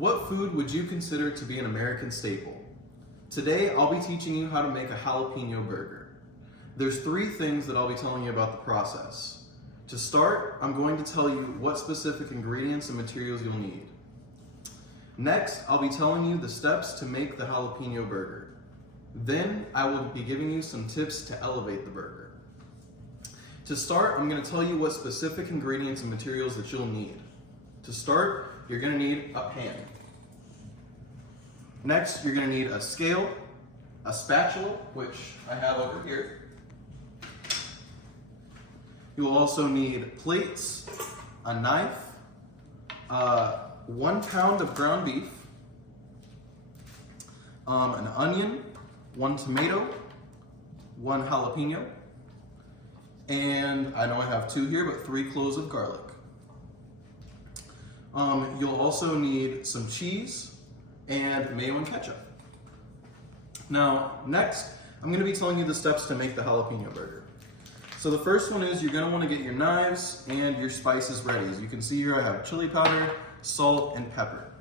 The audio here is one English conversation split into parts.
What food would you consider to be an American staple? Today, I'll be teaching you how to make a jalapeno burger. There's 3 things that I'll be telling you about the process. To start, I'm going to tell you what specific ingredients and materials you'll need. Next, I'll be telling you the steps to make the jalapeno burger. Then, I will be giving you some tips to elevate the burger. To start, I'm going to tell you what specific ingredients and materials that you'll need. To start, you're going to need a pan. Next, you're going to need a scale, a spatula, which I have over here. You will also need plates, a knife, 1 pound of ground beef, an onion, 1 tomato, 1 jalapeno, and I know I have 2 here, but 3 cloves of garlic. You'll also need some cheese and mayo and ketchup. Now, next, I'm going to be telling you the steps to make the jalapeno burger. So the first one is you're going to want to get your knives and your spices ready. As you can see here, I have chili powder, salt, and pepper.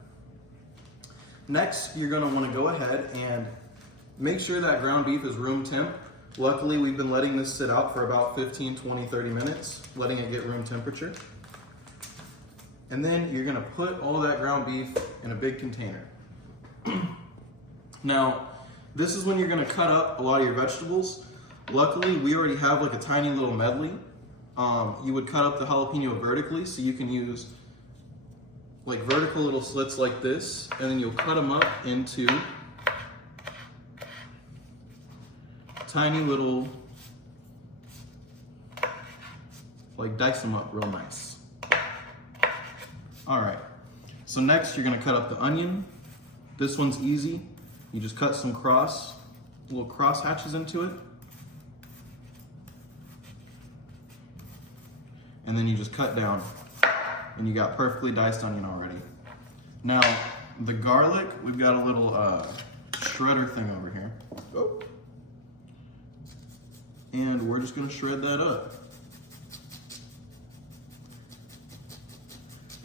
Next, you're going to want to go ahead and make sure that ground beef is room temp. Luckily, we've been letting this sit out for about 15, 20, 30 minutes, letting it get room temperature. And then you're gonna put all that ground beef in a big container. Now, this is when you're gonna cut up a lot of your vegetables. Luckily, we already have like a tiny little medley. You would cut up the jalapeno vertically, so you can use like vertical little slits like this, and then you'll cut them up into tiny little, like dice them up real nice. All right, so next you're gonna cut up the onion. This one's easy. You just cut some little cross hatches into it. And then you just cut down, and you got perfectly diced onion already. Now, the garlic, we've got a little shredder thing over here. Oh. And we're just gonna shred that up.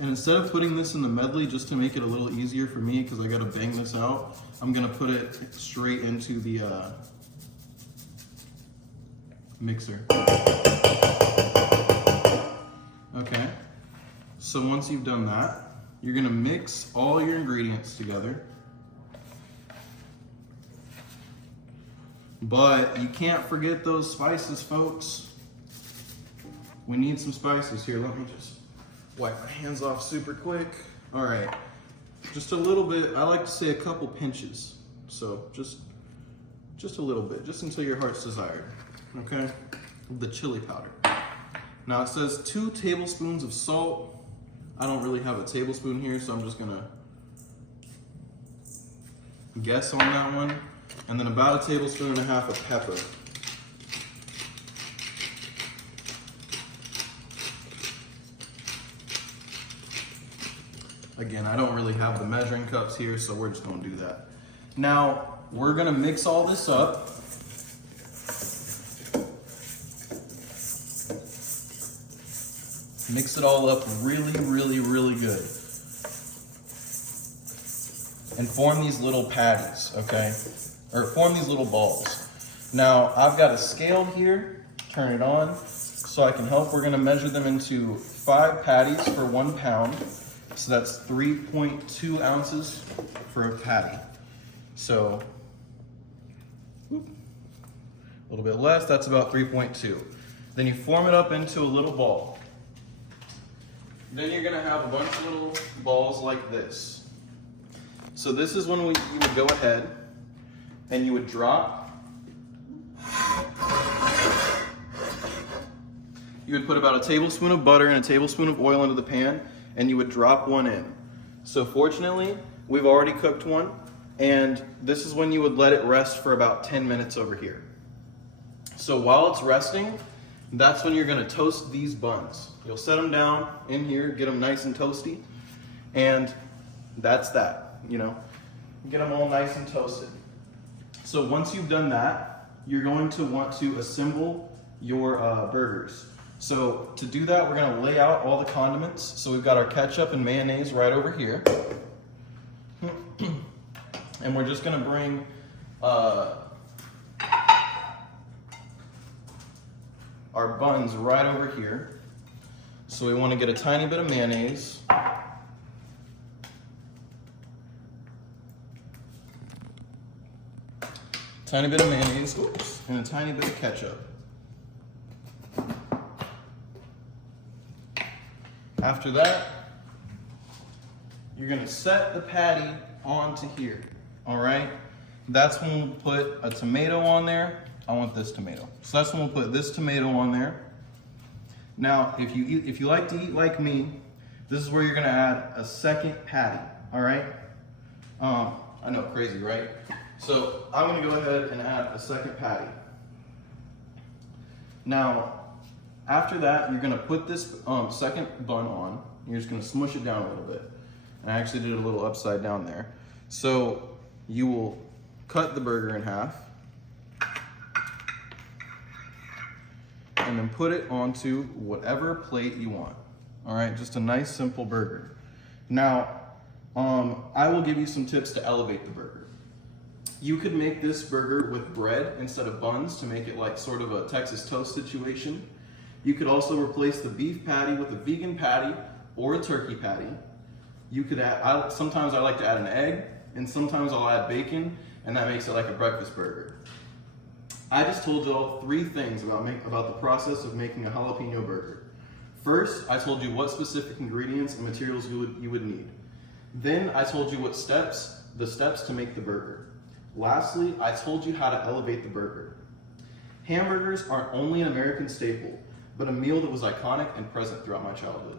And instead of putting this in the medley, just to make it a little easier for me, because I gotta bang this out, I'm gonna put it straight into the mixer. Okay, so once you've done that, you're gonna mix all your ingredients together. But you can't forget those spices, folks. We need some spices here. Let me just wipe my hands off super quick. All right, just a little bit. I like to say a couple pinches. So just a little bit, just until your heart's desired, okay? The chili powder. Now it says 2 tablespoons of salt. I don't really have a tablespoon here, so I'm just gonna guess on that one. And then about 1.5 tablespoons of pepper. Again, I don't really have the measuring cups here, so we're just gonna do that. Now, we're gonna mix all this up. Mix it all up really, really, really good. And form these little patties, okay? Or form these little balls. Now, I've got a scale here, turn it on, so I can help. We're gonna measure them into 5 patties for 1 pound. So that's 3.2 ounces for a patty. So, a little bit less, that's about 3.2. Then you form it up into a little ball. Then you're gonna have a bunch of little balls like this. So this is when you would go ahead and you would drop. You would put about 1 tablespoon of butter and 1 tablespoon of oil into the pan, and you would drop one in. So fortunately, we've already cooked one, and this is when you would let it rest for about 10 minutes over here. So while it's resting, that's when you're gonna toast these buns. You'll set them down in here, get them nice and toasty, and that's that, you know. Get them all nice and toasted. So once you've done that, you're going to want to assemble your burgers. So to do that, we're gonna lay out all the condiments. So we've got our ketchup and mayonnaise right over here. And we're just gonna bring our buns right over here. So we want to get a tiny bit of mayonnaise. Tiny bit of mayonnaise, oops, and a tiny bit of ketchup. After that, you're gonna set the patty onto here, all right? That's when we'll put a tomato on there. I want this tomato. So that's when we'll put this tomato on there. Now, if you like to eat like me, this is where you're gonna add a second patty, all right? I know, crazy, right? So I'm gonna go ahead and add a second patty. Now, after that, you're gonna put this second bun on. You're just gonna smush it down a little bit. And I actually did it a little upside down there. So you will cut the burger in half and then put it onto whatever plate you want. All right, just a nice simple burger. Now, I will give you some tips to elevate the burger. You could make this burger with bread instead of buns to make it like sort of a Texas toast situation. You could also replace the beef patty with a vegan patty or a turkey patty. You could add, sometimes I like to add an egg, and sometimes I'll add bacon, and that makes it like a breakfast burger. I just told you all 3 things about the process of making a jalapeno burger. First, I told you what specific ingredients and materials you would need. Then I told you the steps to make the burger. Lastly, I told you how to elevate the burger. Hamburgers aren't only an American staple, but a meal that was iconic and present throughout my childhood.